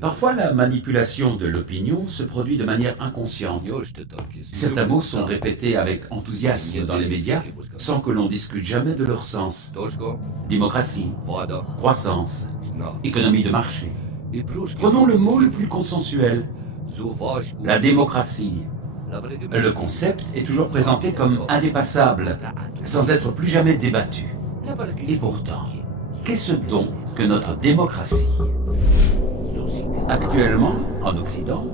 Parfois, la manipulation de l'opinion se produit de manière inconsciente. Certains mots sont répétés avec enthousiasme dans les médias sans que l'on discute jamais de leur sens. Démocratie, croissance, économie de marché. Prenons le mot le plus consensuel, la démocratie. Le concept est toujours présenté comme indépassable, sans être plus jamais débattu. Et pourtant, qu'est-ce donc que notre démocratie? Actuellement, en Occident,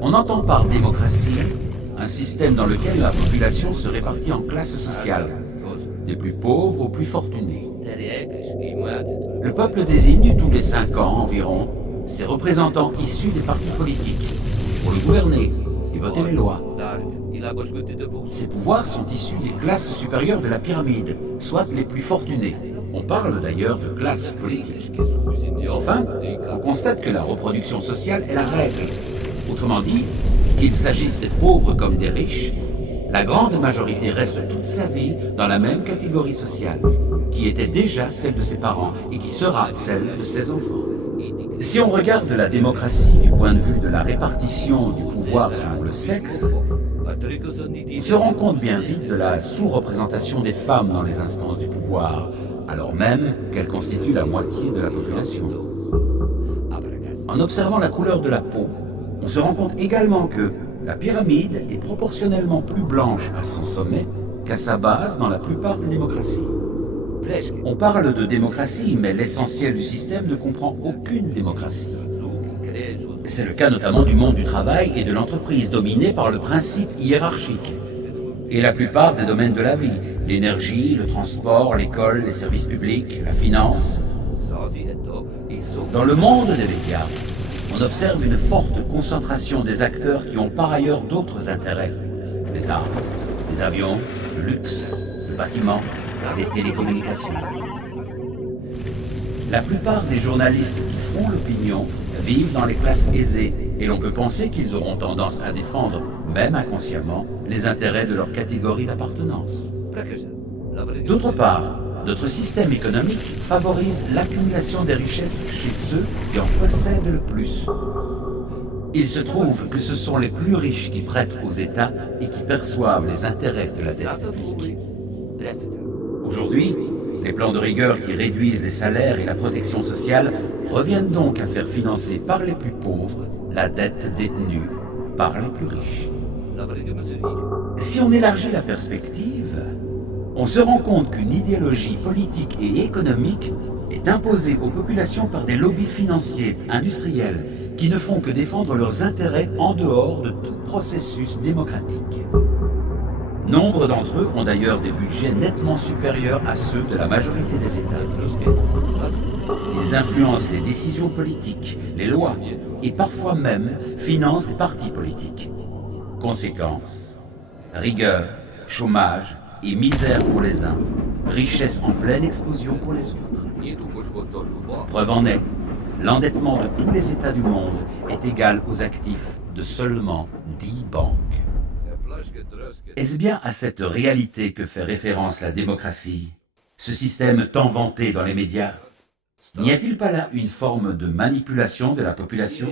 on entend par démocratie un système dans lequel la population se répartit en classes sociales, des plus pauvres aux plus fortunés. Le peuple désigne tous les 5 ans environ ses représentants issus des partis politiques pour le gouverner et voter les lois. Ces pouvoirs sont issus des classes supérieures de la pyramide, soit les plus fortunés. On parle d'ailleurs de classe politique. Enfin, on constate que la reproduction sociale est la règle. Autrement dit, qu'il s'agisse des pauvres comme des riches, la grande majorité reste toute sa vie dans la même catégorie sociale, qui était déjà celle de ses parents et qui sera celle de ses enfants. Si on regarde la démocratie du point de vue de la répartition du pouvoir selon le sexe, on se rend compte bien vite de la sous-représentation des femmes dans les instances du pouvoir, alors même qu'elles constituent la moitié de la population. En observant la couleur de la peau, on se rend compte également que la pyramide est proportionnellement plus blanche à son sommet qu'à sa base dans la plupart des démocraties. On parle de démocratie, mais l'essentiel du système ne comprend aucune démocratie. C'est le cas notamment du monde du travail et de l'entreprise, dominé par le principe hiérarchique. Et la plupart des domaines de la vie, l'énergie, le transport, l'école, les services publics, la finance. Dans le monde des médias, on observe une forte concentration des acteurs qui ont par ailleurs d'autres intérêts. Les armes, les avions, le luxe, le bâtiment, les télécommunications. La plupart des journalistes qui font l'opinion vivent dans les classes aisées et l'on peut penser qu'ils auront tendance à défendre, même inconsciemment, les intérêts de leur catégorie d'appartenance. D'autre part, notre système économique favorise l'accumulation des richesses chez ceux qui en possèdent le plus. Il se trouve que ce sont les plus riches qui prêtent aux États et qui perçoivent les intérêts de la dette publique. Aujourd'hui, les plans de rigueur qui réduisent les salaires et la protection sociale reviennent donc à faire financer par les plus pauvres la dette détenue par les plus riches. Si on élargit la perspective, on se rend compte qu'une idéologie politique et économique est imposée aux populations par des lobbies financiers, industriels, qui ne font que défendre leurs intérêts en dehors de tout processus démocratique. Nombre d'entre eux ont d'ailleurs des budgets nettement supérieurs à ceux de la majorité des États. Ils influencent les décisions politiques, les lois, et parfois même financent des partis politiques. Conséquence, rigueur, chômage et misère pour les uns, richesse en pleine explosion pour les autres. Preuve en est, l'endettement de tous les États du monde est égal aux actifs de seulement 10 banques. Est-ce bien à cette réalité que fait référence la démocratie, ce système tant vanté dans les médias? N'y a-t-il pas là une forme de manipulation de la population?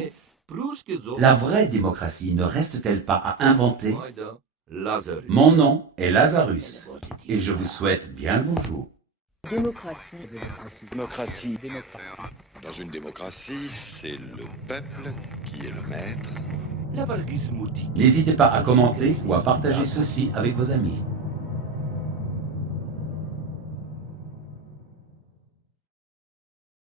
La vraie démocratie ne reste-t-elle pas à inventer? Mon nom est Lazarus et je vous souhaite bien le bonjour. Démocratie. Démocratie. Dans une démocratie, c'est le peuple qui est le maître. N'hésitez pas à commenter ou à partager ceci avec vos amis.